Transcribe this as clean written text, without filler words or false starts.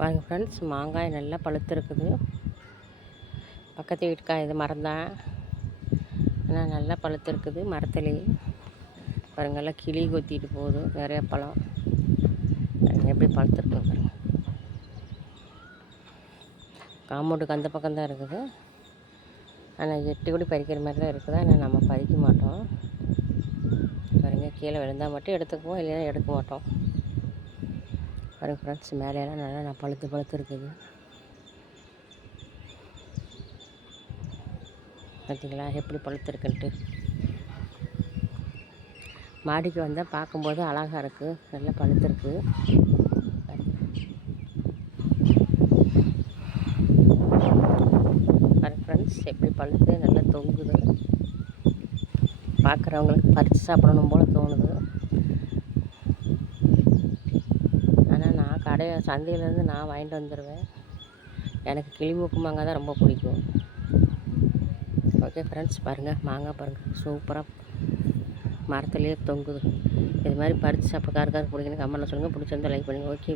பாருங்கள் ஃப்ரெண்ட்ஸ், மாங்காய் நல்லா பழுத்துருக்குது. பக்கத்து வீட்டுக்காய் இது மரம் தான், ஆனால் நல்லா பழுத்துருக்குது. மரத்துலேயே பாருங்கள், எல்லாம் கிளி கொத்திட்டு போகுது. நிறைய பழம் எப்படி பழுத்துருக்கு பாருங்கள். காம்பவுண்டுக்கு அந்த பக்கம் தான் இருக்குது, ஆனால் எட்டி கூட பறிக்கிற மாதிரி தான் இருக்குது. ஆனால் நம்ம பறிக்க மாட்டோம். பாருங்கள், கீழே விழுந்தால் மட்டும் எடுத்துக்குவோம், இல்லைன்னா எடுக்க மாட்டோம். பாருங்கள் ஃப்ரெண்ட்ஸ், மேலேலாம் நல்லா பழுத்து இருக்குது. பார்த்தீங்களா எப்படி பழுத்துருக்குன்ட்டு. மாடிக்கு வந்தால் பார்க்கும்போது அழகாக இருக்குது, நல்லா பழுத்துருக்கு. பாருங்கள் ஃப்ரெண்ட்ஸ், எப்படி பழுத்து நல்லா தொங்குது. பார்க்குறவங்களுக்கு பறித்து சாப்பிடணும் போல் தோணுது. ஆனால் நான் சந்தையிலேருந்து நான் வாங்கிட்டு வந்துடுவேன். எனக்கு கிளிமூக்கு மாங்காய் தான் ரொம்ப பிடிக்கும். ஓகே ஃப்ரெண்ட்ஸ், பாருங்கள் மாங்காய் பாருங்கள், சூப்பராக மரத்துலேயே தொங்குது. இது மாதிரி பறித்து சாப்பிட காருக்கு பிடிக்கணும். கமெண்ட்டில் சொல்லுங்கள். பிடிச்சிருந்தா லைக் பண்ணுங்கள். ஓகே.